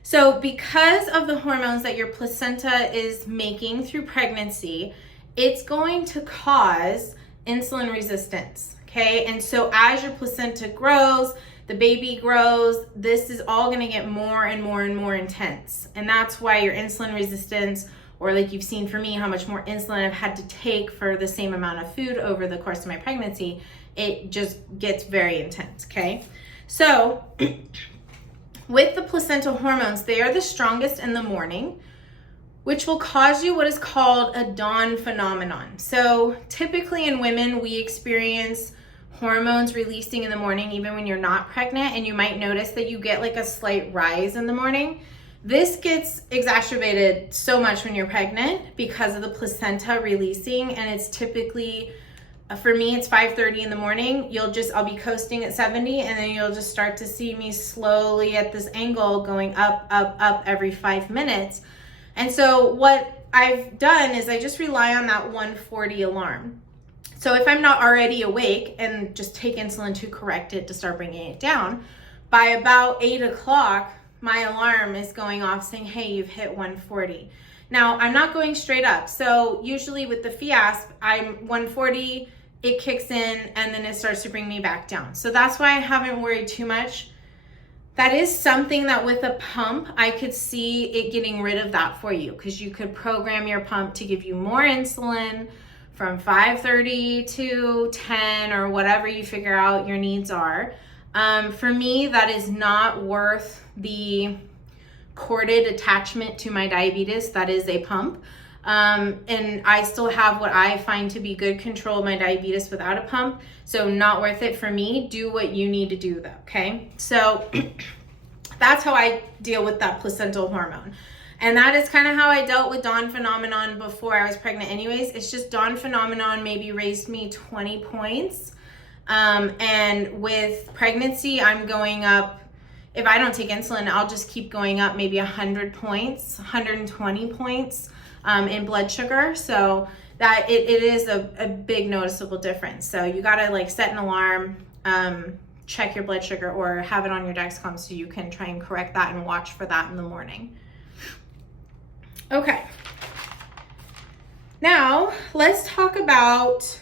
So because of the hormones that your placenta is making through pregnancy, it's going to cause insulin resistance, okay? And so as your placenta grows, the baby grows, this is all gonna get more and more and more intense. And that's why your insulin resistance, or like you've seen for me, how much more insulin I've had to take for the same amount of food over the course of my pregnancy, it just gets very intense, okay? So with the placental hormones, they are the strongest in the morning, which will cause you what is called a dawn phenomenon. So typically in women, we experience hormones releasing in the morning even when you're not pregnant, and you might notice that you get like a slight rise in the morning. This gets exacerbated so much when you're pregnant because of the placenta releasing, and it's typically, for me, it's 5:30 in the morning. I'll be coasting at 70, and then you'll just start to see me slowly at this angle going up, up, up every 5 minutes. And so what I've done is I just rely on that 140 alarm. So if I'm not already awake and just take insulin to correct it, to start bringing it down, by about 8 o'clock, my alarm is going off saying, hey, you've hit 140. Now, I'm not going straight up. So usually with the FIASP, I'm 140, it kicks in, and then it starts to bring me back down. So that's why I haven't worried too much. That is something that with a pump, I could see it getting rid of that for you, because you could program your pump to give you more insulin from 5:30 to 10 or whatever you figure out your needs are. For me, that is not worth the corded attachment to my diabetes. That is a pump. And I still have what I find to be good control of my diabetes without a pump. So not worth it for me. Do what you need to do though, okay? So that's how I deal with that placental hormone. And that is kind of how I dealt with dawn phenomenon before I was pregnant anyways. It's just dawn phenomenon maybe raised me 20 points. And with pregnancy, I'm going up. If I don't take insulin, I'll just keep going up maybe 100 points, 120 points in blood sugar. So that it is a big noticeable difference. So you gotta like set an alarm, check your blood sugar, or have it on your Dexcom so you can try and correct that and watch for that in the morning. Okay. Now let's talk about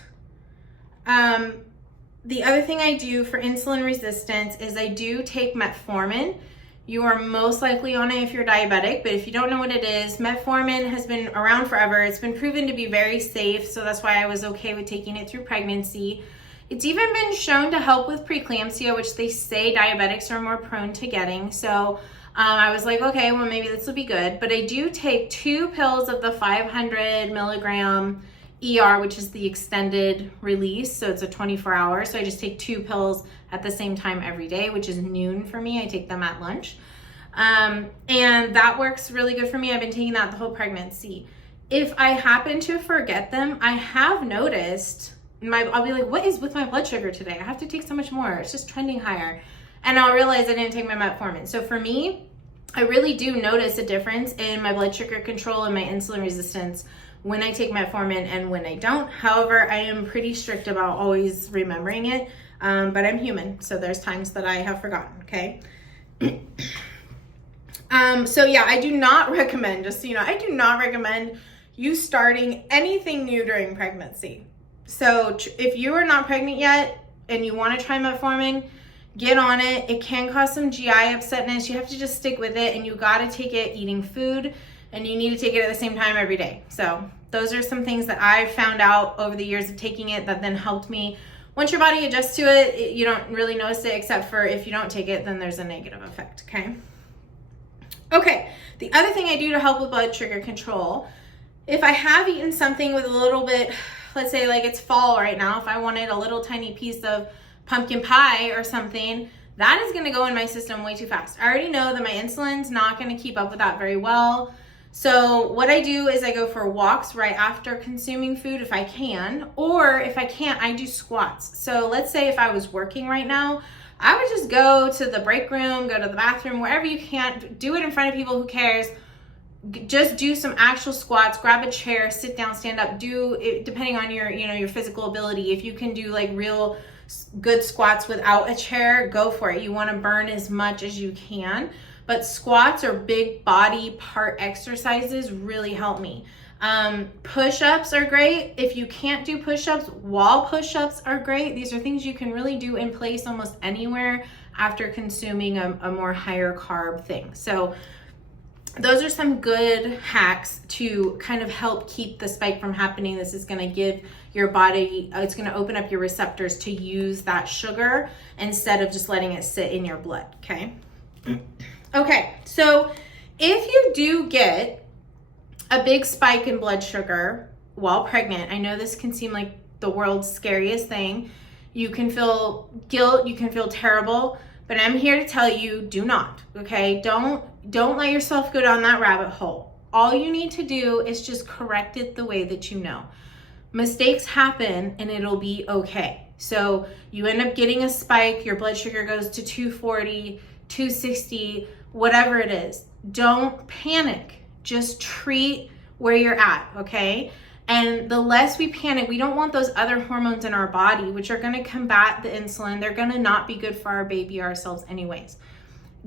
the other thing I do for insulin resistance is I do take metformin. You are most likely on it if you're diabetic, but if you don't know what it is, metformin has been around forever. It's been proven to be very safe, so that's why I was okay with taking it through pregnancy. It's even been shown to help with preeclampsia, which they say diabetics are more prone to getting. So I was like, okay, well maybe this will be good. But I do take 2 pills of the 500 milligram ER, which is the extended release. So it's a 24 hour. So I just take 2 pills at the same time every day, which is noon for me. I take them at lunch. And that works really good for me. I've been taking that the whole pregnancy. If I happen to forget them, I have noticed I'll be like, what is with my blood sugar today? I have to take so much more. It's just trending higher. And I'll realize I didn't take my metformin. So for me, I really do notice a difference in my blood sugar control and my insulin resistance when I take metformin and when I don't. However, I am pretty strict about always remembering it, but I'm human, so there's times that I have forgotten, okay? So yeah, I do not recommend, just so you know, I do not recommend you starting anything new during pregnancy. So if you are not pregnant yet and you want to try metformin, get on it. It can cause some GI upsetness. You have to just stick with it, and you got to take it eating food, and you need to take it at the same time every day. So those are some things that I've found out over the years of taking it that then helped me. Once your body adjusts to it, you don't really notice it, except for if you don't take it, then there's a negative effect, okay? Okay, the other thing I do to help with blood sugar control, if I have eaten something with a little bit, let's say like it's fall right now, if I wanted a little tiny piece of pumpkin pie or something, that is gonna go in my system way too fast. I already know that my insulin's not gonna keep up with that very well. So what I do is I go for walks right after consuming food if I can, or if I can't, I do squats. So let's say if I was working right now, I would just go to the break room, go to the bathroom, wherever you can't, do it in front of people, who cares? Just do some actual squats, grab a chair, sit down, stand up, do it depending on your, your physical ability. If you can do like real good squats without a chair, go for it. You want to burn as much as you can. But squats or big body part exercises really help me. Push-ups are great. If you can't do push-ups, wall push-ups are great. These are things you can really do in place almost anywhere after consuming a more higher carb thing. So those are some good hacks to kind of help keep the spike from happening. This is going to give your body, it's going to open up your receptors to use that sugar instead of just letting it sit in your blood. Okay. Okay. So if you do get a big spike in blood sugar while pregnant, I know this can seem like the world's scariest thing. You can feel guilt, you can feel terrible, but I'm here to tell you, do not, okay? Don't let yourself go down that rabbit hole. All you need to do is just correct it the way that you know. Mistakes happen and it'll be okay. So you end up getting a spike, your blood sugar goes to 240, 260, whatever it is. Don't panic. Just treat where you're at, okay? And the less we panic, we don't want those other hormones in our body, which are going to combat the insulin. They're going to not be good for our baby or ourselves anyways.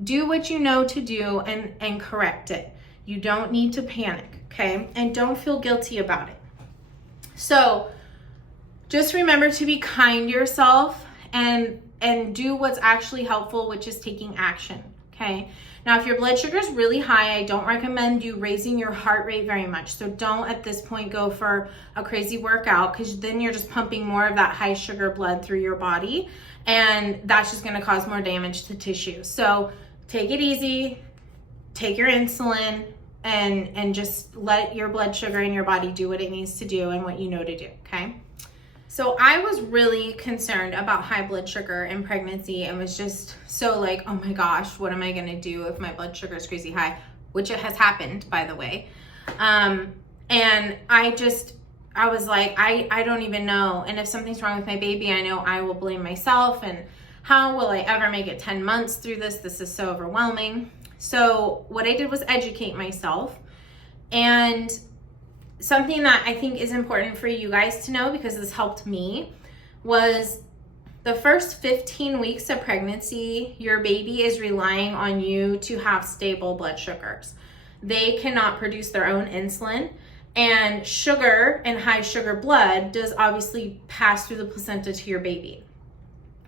Do what you know to do and correct it. You don't need to panic, okay? And don't feel guilty about it. So just remember to be kind to yourself and do what's actually helpful, which is taking action, okay? Now, if your blood sugar is really high, I don't recommend you raising your heart rate very much. So don't at this point go for a crazy workout, because then you're just pumping more of that high sugar blood through your body, and that's just going to cause more damage to tissue. So take it easy, take your insulin, and just let your blood sugar in your body do what it needs to do and what you know to do, okay? So I was really concerned about high blood sugar in pregnancy and was just so like, oh my gosh, what am I gonna do if my blood sugar is crazy high? Which it has happened, by the way. And I was like, I don't even know. And if something's wrong with my baby, I know I will blame myself. And how will I ever make it 10 months through this? This is so overwhelming. So what I did was educate myself. And something that I think is important for you guys to know, because this helped me, was the first 15 weeks of pregnancy, your baby is relying on you to have stable blood sugars. They cannot produce their own insulin, and sugar and high sugar blood does obviously pass through the placenta to your baby.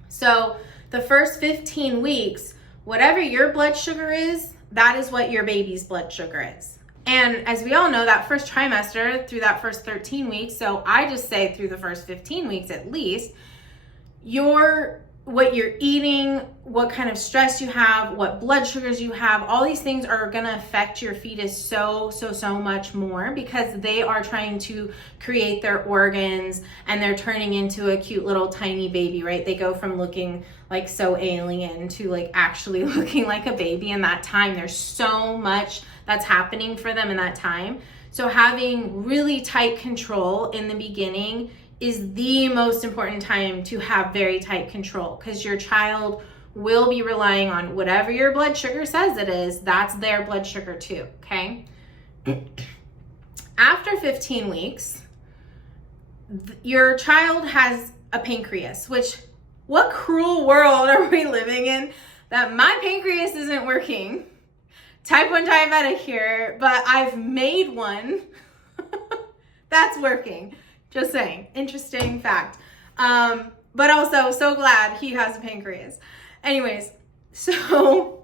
So the first 15 weeks, whatever your blood sugar is, that is what your baby's blood sugar is. And as we all know, that first trimester through that first 13 weeks, so I just say through the first 15 weeks at least, what you're eating, what kind of stress you have, what blood sugars you have, all these things are gonna affect your fetus so much more, because they are trying to create their organs and they're turning into a cute little tiny baby, right? They go from looking like so alien to like actually looking like a baby in that time. There's so much that's happening for them in that time. So having really tight control in the beginning is the most important time to have very tight control, because your child will be relying on whatever your blood sugar says it is. That's their blood sugar too, okay? After 15 weeks, your child has a pancreas, which, what cruel world are we living in that my pancreas isn't working? Type 1 diabetic here, but I've made one that's working. Just saying, interesting fact. But also so glad he has a pancreas. Anyways, so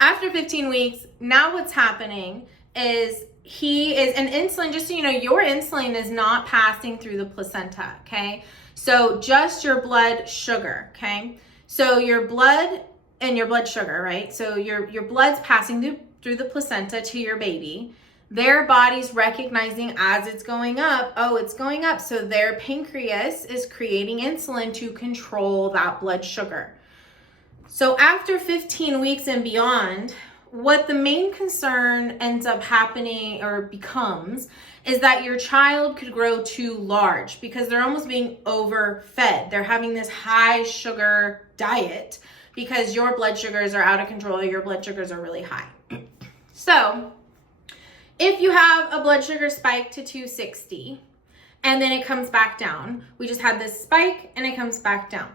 after 15 weeks, now what's happening is an insulin, just so you know, your insulin is not passing through the placenta, okay? So just your blood sugar, okay? So your blood and your blood sugar, right? So your blood's passing through the placenta to your baby. Their body's recognizing as it's going up, oh, it's going up. So their pancreas is creating insulin to control that blood sugar. So after 15 weeks and beyond, what the main concern ends up happening or becomes is that your child could grow too large, because they're almost being overfed. They're having this high sugar diet because your blood sugars are out of control, your blood sugars are really high. So if you have a blood sugar spike to 260 and then it comes back down, we just had this spike and it comes back down,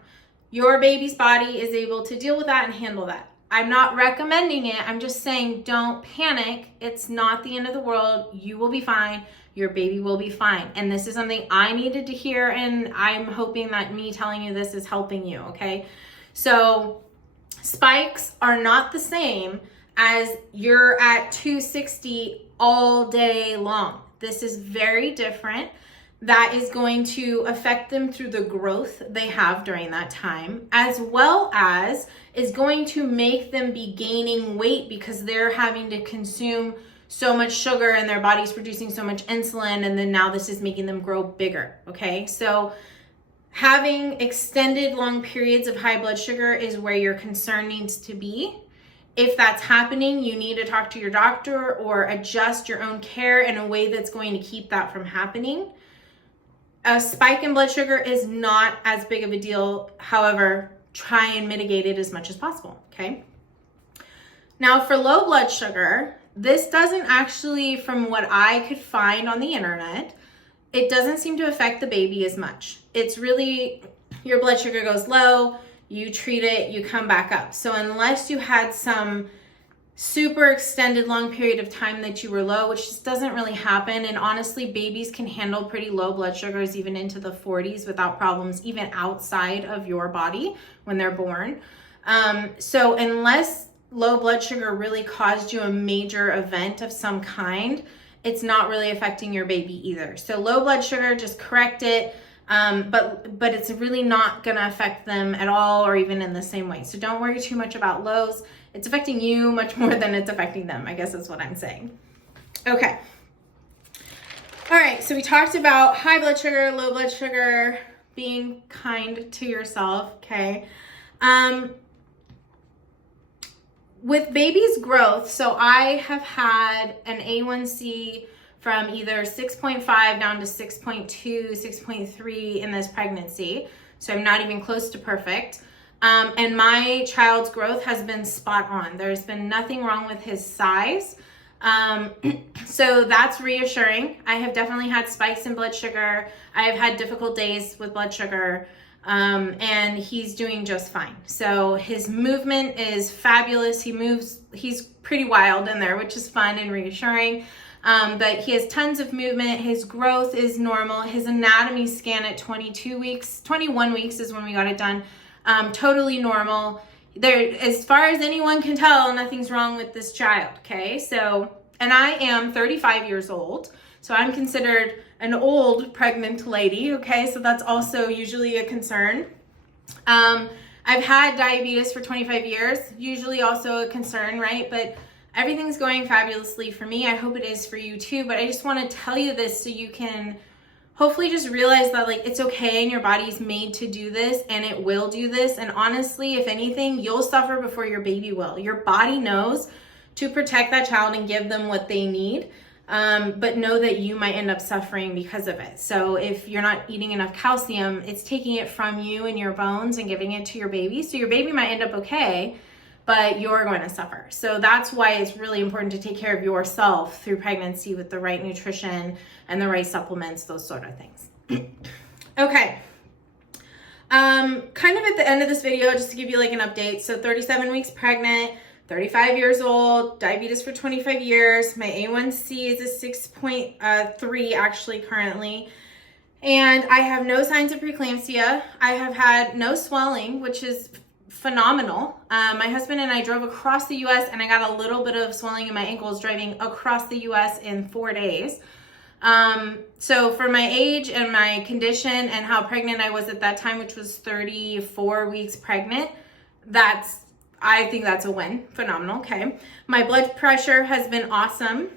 your baby's body is able to deal with that and handle that. I'm not recommending it. I'm just saying don't panic. It's not the end of the world. You will be fine. Your baby will be fine. And this is something I needed to hear, and I'm hoping that me telling you this is helping you, okay? So spikes are not the same as you're at 260 all day long. This is very different. That is going to affect them through the growth they have during that time, as well as is going to make them be gaining weight because they're having to consume so much sugar and their body's producing so much insulin, and then now this is making them grow bigger, okay? So having extended long periods of high blood sugar is where your concern needs to be. If that's happening, you need to talk to your doctor or adjust your own care in a way that's going to keep that from happening. A spike in blood sugar is not as big of a deal. However, try and mitigate it as much as possible, okay? Now for low blood sugar, this doesn't actually, from what I could find on the internet, it doesn't seem to affect the baby as much. It's really, your blood sugar goes low, you treat it, you come back up. So unless you had some super extended long period of time that you were low, which just doesn't really happen. And honestly, babies can handle pretty low blood sugars even into the 40s without problems, even outside of your body when they're born. So unless low blood sugar really caused you a major event of some kind, it's not really affecting your baby either. So low blood sugar, just correct it. But it's really not gonna affect them at all or even in the same way. So don't worry too much about lows. It's affecting you much more than it's affecting them, I guess is what I'm saying. Okay. All right, so we talked about high blood sugar, low blood sugar, being kind to yourself, okay? With baby's growth, so I have had an A1C from either 6.5 down to 6.2, 6.3 in this pregnancy. So I'm not even close to perfect. And my child's growth has been spot on. There's been nothing wrong with his size. So that's reassuring. I have definitely had spikes in blood sugar. I have had difficult days with blood sugar. And he's doing just fine. So his movement is fabulous. He's pretty wild in there, which is fun and reassuring. But he has tons of movement. His growth is normal. His anatomy scan at 21 weeks is when we got it done. Totally normal. There, as far as anyone can tell, nothing's wrong with this child, okay? So, and I am 35 years old, so I'm considered an old pregnant lady, okay? So that's also usually a concern. I've had diabetes for 25 years, usually also a concern, right? But everything's going fabulously for me. I hope it is for you too, but I just want to tell you this so you can hopefully just realize that like it's okay and your body's made to do this and it will do this. And honestly, if anything, you'll suffer before your baby will. Your body knows to protect that child and give them what they need. But know that you might end up suffering because of it. So if you're not eating enough calcium, it's taking it from you and your bones and giving it to your baby. So your baby might end up okay, but you're going to suffer. So that's why it's really important to take care of yourself through pregnancy with the right nutrition and the right supplements, those sort of things. Okay. Kind of at the end of this video, just to give you like an update. So 37 weeks pregnant, 35 years old, diabetes for 25 years. My A1C is a 6.3 actually currently. And I have no signs of preeclampsia. I have had no swelling, which is phenomenal. My husband and I drove across the US and I got a little bit of swelling in my ankles driving across the US in 4 days. So for my age and my condition and how pregnant I was at that time, which was 34 weeks pregnant, I think that's a win. Phenomenal. Okay. My blood pressure has been awesome.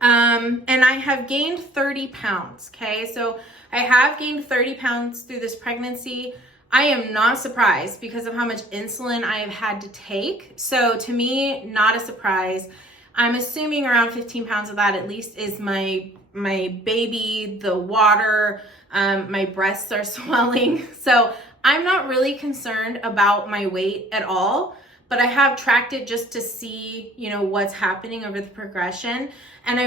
And I have gained 30 pounds. Okay. So I have gained 30 pounds through this pregnancy. I am not surprised because of how much insulin I have had to take. So to me, not a surprise. I'm assuming around 15 pounds of that at least is my baby, the water, my breasts are swelling. So I'm not really concerned about my weight at all, but I have tracked it just to see, what's happening over the progression. And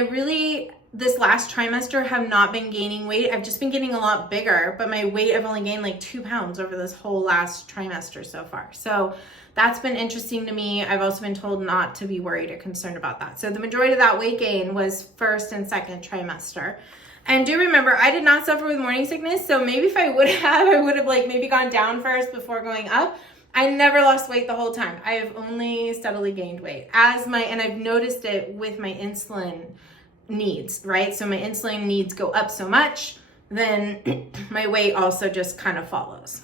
this last trimester have not been gaining weight. I've just been getting a lot bigger, but my weight, I've only gained like 2 pounds over this whole last trimester so far. So that's been interesting to me. I've also been told not to be worried or concerned about that. So the majority of that weight gain was first and second trimester. And do remember, I did not suffer with morning sickness. So maybe if I would have, I would have like maybe gone down first before going up. I never lost weight the whole time. I have only steadily gained weight and I've noticed it with my insulin needs, right? So my insulin needs go up so much, then my weight also just kind of follows.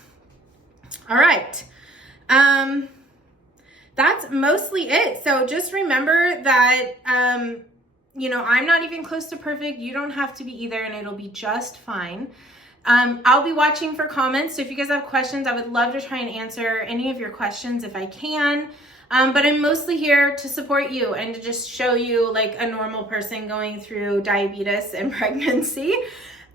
All right. That's mostly it. So just remember that, you know, I'm not even close to perfect. You don't have to be either, and it'll be just fine. I'll be watching for comments. So if you guys have questions, I would love to try and answer any of your questions if I can. But I'm mostly here to support you and to just show you like a normal person going through diabetes and pregnancy.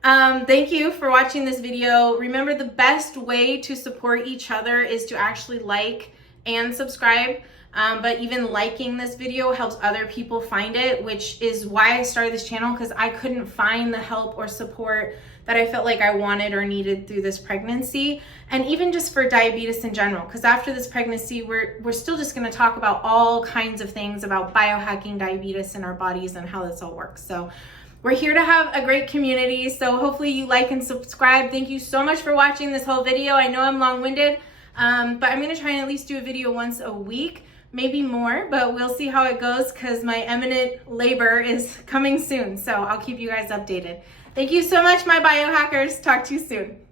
Thank you for watching this video. Remember, the best way to support each other is to actually like and subscribe. But even liking this video helps other people find it, which is why I started this channel, because I couldn't find the help or support that I felt like I wanted or needed through this pregnancy, and even just for diabetes in general, because after this pregnancy, we're still just gonna talk about all kinds of things about biohacking diabetes in our bodies and how this all works. So we're here to have a great community, so hopefully you like and subscribe. Thank you so much for watching this whole video. I know I'm long-winded, but I'm gonna try and at least do a video once a week, maybe more, but we'll see how it goes because my imminent labor is coming soon. So I'll keep you guys updated. Thank you so much, my biohackers. Talk to you soon.